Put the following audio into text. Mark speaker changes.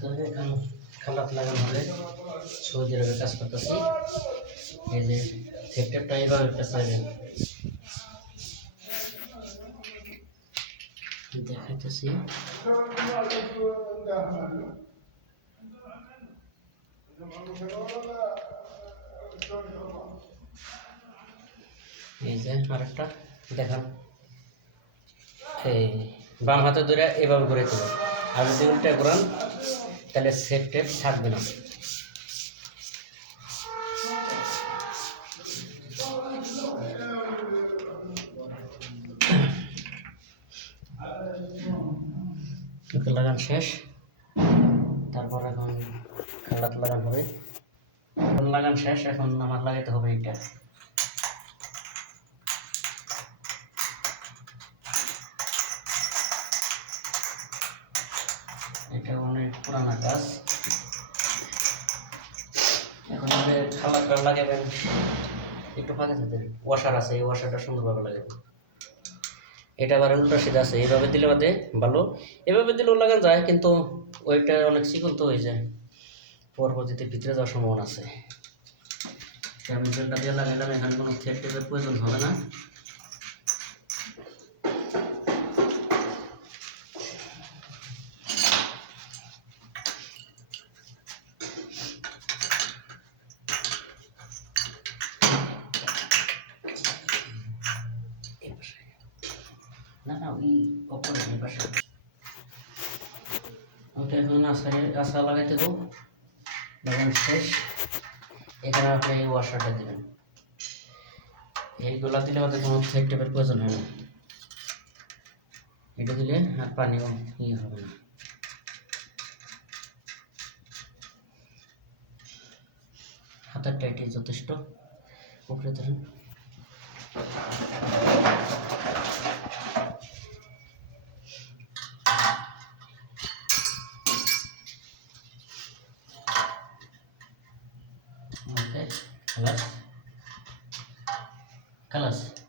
Speaker 1: তো এখন খালাত লাগানো হবে। কাজ করতেছি। এই যে পেঁচাবেন দেখাইতেছি। এই যে, আরেকটা, দেখান। এই, বাম হাতে ধরে এভাবে ঘুরে দেবেন আর যদি উল্টে তাহলে সেট থাকবে না। লাগান শেষ। তারপর এখন লাগান হবে। লাগান শেষ, এখন আমার লাগাইতে হবে এটা পুরানা গাছ এখন আমাদের খালাটা লাগাবেন একটু ফাঁকা থাকতে ওয়াশার আছে, এই ওয়াশারটা সুন্দরভাবে লাগাবেন এটা আবার উল্টা আছে এইভাবে দিলে বাদে ভালো। এভাবে দিলেও লাগানো যায়, কিন্তু ওইটা অনেক চিকন তো হয়ে যায়। পরবর্তীতে ভিতরে যাওয়ার সম্ভাবনা আছে। আমি জলটা দিয়ে লাগাইলাম, এখানে কোনো থেট প্রয়োজন হবে না। না না লাগাইতে দেবো। শেষ। আপনি দেবেন। এইগুলা দিলে আমাদের কোনো টেপের প্রয়োজন হয় না। এটা দিলে আর পানিও ইয়ে হবে না। হাতের টাইটে যথেষ্ট। উপরে ধরেন। kelas. Kelas.